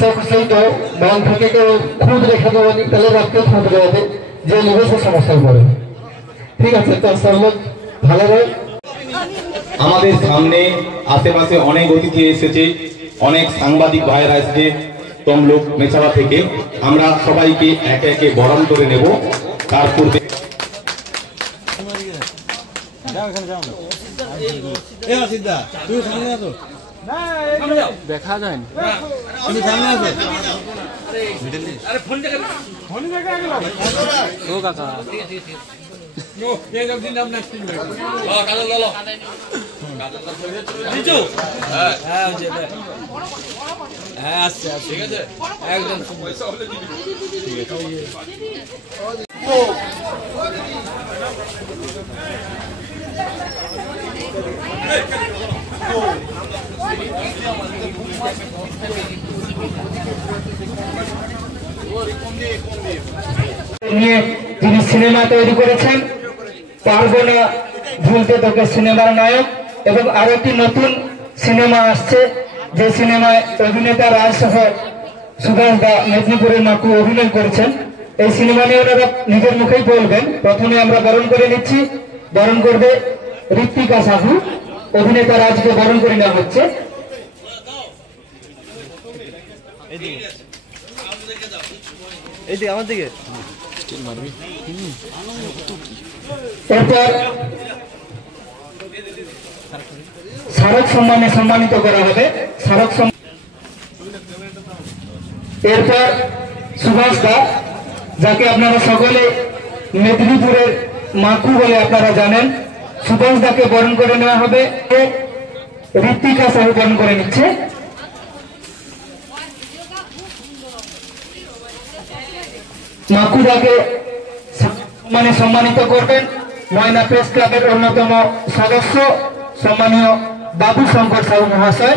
হাসা খুশি তো মন থেকে কেউ খুঁত রেখে দেবনি, তাহলে রক্ত খুঁত দেওয়াবে যে নিবেশ সমস্যায় পড়ে। ঠিক আছে, তো সব লোক ভালো রয়ে। আমাদের সামনে আশেপাশে অনেক অতিথি এসেছে, অনেক সাংবাদিক ভাইয়েরা এসেছে তমলুক মেছাবা থেকে। আমরা সবাইকে একে একে বরণ করে নেব। তার পূর্বে দেখা যায় ও কাকা একদম নিয়ে যিনি সিনেমা তৈরি করেছেন পারবো না ভুলতে তোকে সিনেমার নায়ক, এবং আরো একটি নতুন সিনেমা আসছে যে সিনেমায় অভিনেতা রাজ সহ সুভাষ দা মেদিনীপুরের মাকু অভিনয় করেছেন। এই সিনেমা নিয়ে ওনারা নিজের মুখেই বলবেন। প্রথমে আমরা বরণ করে নিচ্ছি, বরণ করবে ঋত্বিকা সাহু, অভিনেতা রাজকে বরণ করে নেওয়া হচ্ছে। আমার দিকে এরপর স্মারক সম্মানে সম্মানিত করা হবে। স্মারক এরপর সুভাষ দা, যাকে আপনারা সকলে মেদিনীপুরের মাকু বলে আপনারা জানেন, সুভাষ দাকে বরণ করে নেওয়া হবে। ঋত্বিকা সাহু বরণ করে নিচ্ছে। মাকুদাকে মানে সম্মানিত করবেন ময়না প্রেস ক্লাবের অন্যতম সদস্য সম্মানীয় বাবু শঙ্কর সাহু মহাশয়।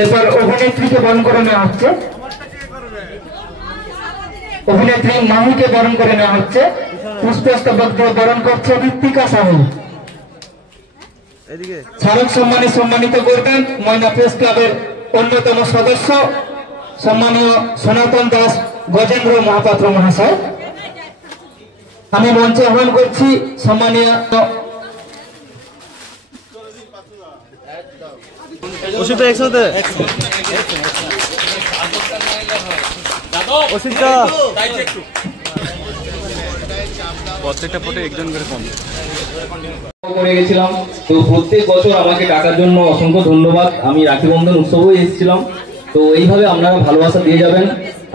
এরপর অভিনেত্রীকে বরণ করে নেওয়া হচ্ছে, অভিনেত্রী মাহুকে বরণ করে নেওয়া হচ্ছে। পুষ্পস্তবক দিয়ে বরণ করছে ঋত্বিকা সাহু। স্মারক সম্মানে সম্মানিত করবেন ময়না প্রেস ক্লাবের অন্যতম সদস্য সম্মানীয় সনাতন দাস গজেন্দ্র মহাপাত্র মহাশয়। আমি মঞ্চে আহ্বান করছি সম্মানীয় প্রত্যেকটা ফটো একজন করে কম করে গেছিলাম। তো প্রত্যেক বছর আমাকে ডাকার জন্য অসংখ্য ধন্যবাদ। আমি রাখি বন্ধন উৎসবও এসেছিলাম। তো এইভাবে আপনারা ভালোবাসা দিয়ে যাবেন।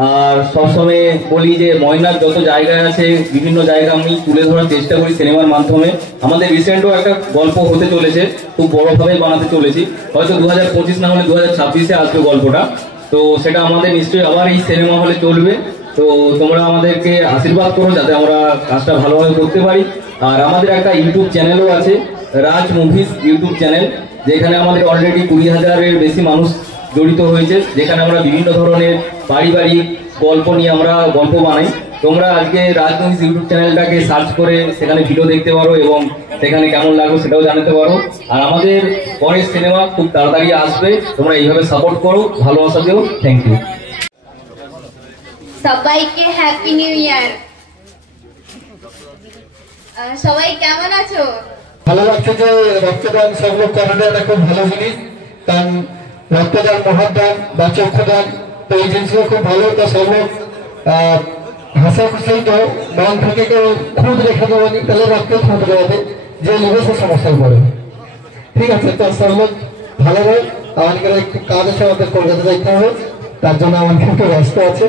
আর সবসময় বলি যে ময়নার যত জায়গায় আছে বিভিন্ন জায়গা আমি তুলে ধরার চেষ্টা করি সিনেমার মাধ্যমে। আমাদের রিসেন্টও একটা গল্প হতে চলেছে, খুব বড়ভাবে বানাতে চলেছি। হয়তো 2025 না হলে 2026-এ আসবে গল্পটা। তো সেটা আমাদের নিশ্চয়ই আবার এই সিনেমা হলে চলবে। তো তোমরা আমাদেরকে আশীর্বাদ করো যাতে আমরা কাজটা ভালোভাবে করতে পারি। আর আমাদের একটা ইউটিউব চ্যানেলও আছে, রাজ মুভিজ ইউটিউব চ্যানেল, যেখানে আমাদের অলরেডি 20,000-এর বেশি মানুষ জড়িত হয়েছে, যেখানে আমরা বিভিন্ন ধরনের পারিবারিক গল্প নিয়ে আমরা গল্প বানাই। তোমরা আজকে রাজ মুভিজ ইউটিউব চ্যানেলটাকে সার্চ করে সেখানে ভিডিও দেখতে পারো এবং সেখানে কেমন লাগবে সেটাও জানাতে পারো। আর আমাদের পরের সিনেমা খুব তাড়াতাড়ি আসবে, তোমরা এইভাবে সাপোর্ট করো, ভালোবাসা দিও। Thank you. সবাইকে হ্যাপি নিউ ইয়ার। সবাই কেমন আছো? ভালো লাগছে যে রক্তদান সব লোক করাটা একটা খুব ভালো জিনিস। কারণ রক্তদান, মহাদান বা চক্ষুদান, তো এই জিনিসগুলো খুব ভালো। তো সব লোক হাসা খুশি তো মন থেকে কেউ খুঁত রেখে দেবনি, তাহলে রক্ত খুঁত দেওয়াবে যে নিবেশ সমস্যায় পড়ে। ঠিক আছে, তো সব লোক ভালো রয়ে। আমাদের একটু কাজ আছে, আমাদের কলকাতা যাইতে হবে, তার জন্য আমাদের একটু ব্যস্ত আছে।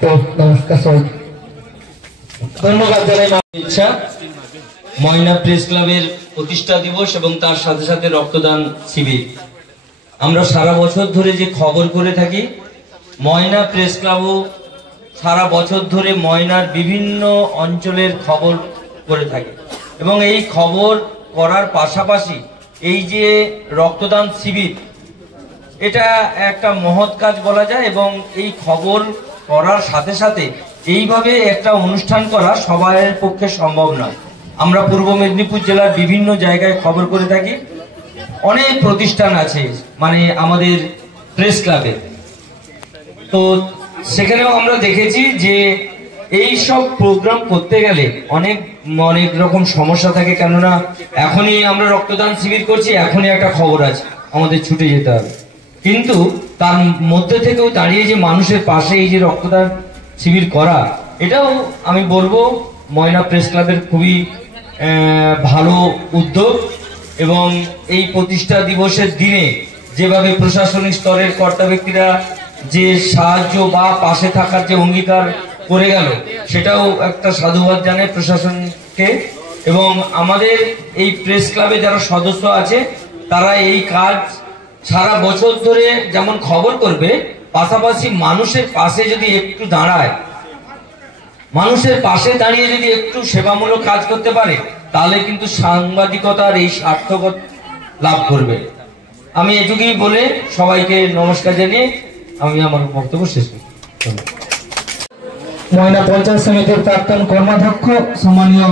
তো নমস্কার সবাই, ধন্যবাদ জানাই। ইচ্ছা ময়না প্রেস ক্লাবের প্রতিষ্ঠা দিবস এবং তার সাথে সাথে রক্তদান শিবির। আমরা সারা বছর ধরে যে খবর করে থাকি, ময়না প্রেস ক্লাবও সারা বছর ধরে ময়নার বিভিন্ন অঞ্চলের খবর করে থাকে এবং এই খবর করার পাশাপাশি এই যে রক্তদান শিবির, এটা একটা মহৎ কাজ বলা যায়। এবং এই খবর করার সাথে সাথে এইভাবে একটা অনুষ্ঠান করা সবার পক্ষে সম্ভব নয়। আমরা পূর্ব মেদিনীপুর জেলার বিভিন্ন জায়গায় খবর করে থাকি। অনেক প্রতিষ্ঠান আছে মানে আমাদের প্রেস ক্লাবে, তো সেখানেও আমরা দেখেছি যে এই সব প্রোগ্রাম করতে গেলে অনেক অনেক রকম সমস্যা থাকে। কেননা এখনই আমরা রক্তদান শিবির করছি, এখনই একটা খবর আছে, আমাদের ছুটে যেতে হবে, কিন্তু তার মধ্যে থেকেও দাঁড়িয়ে যে মানুষের পাশে এই যে রক্তদান শিবির করা, এটাও আমি বলবো ময়না প্রেস ক্লাবের খুবই ভালো উদ্যোগ। এবং এই প্রতিষ্ঠা দিবসের দিনে যেভাবে প্রশাসনিক স্তরের কর্তা ব্যক্তিরা যে সাহায্য বা পাশে থাকার যে অঙ্গীকার করে গেল, সেটাও একটা সাধুবাদ জানাই প্রশাসনকে। এবং আমাদের এই প্রেস ক্লাবে যারা সদস্য আছে তারা এই কাজ সারা বছর ধরে যেমন খবর করবে, পাশাপাশি মানুষের পাশে যদি একটু দাঁড়ায়, মানুষের পাশে দাঁড়িয়ে যদি একটু সেবামূলক কাজ করতে পারে, তাহলে কিন্তু সাংবাদিকতার এই সার্থকতা লাভ করবে। আমি এটুকুই বলে সবাইকে নমস্কার জানিয়ে আমি আমার বক্তব্য শেষ করি। ময়না পঞ্চায়েত সমিতির প্রাক্তন কর্মাধ্যক্ষ সম্মানীয়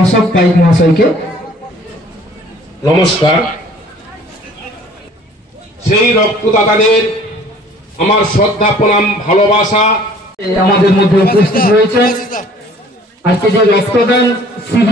অশোক পাইক মহাশয়কে। নমস্কার। সেই রক্তদাতাদের আমার শ্রদ্ধা প্রণাম ভালোবাসা। আমাদের মধ্যে উপস্থিত রয়েছে আজকে যে রক্তদান শিবির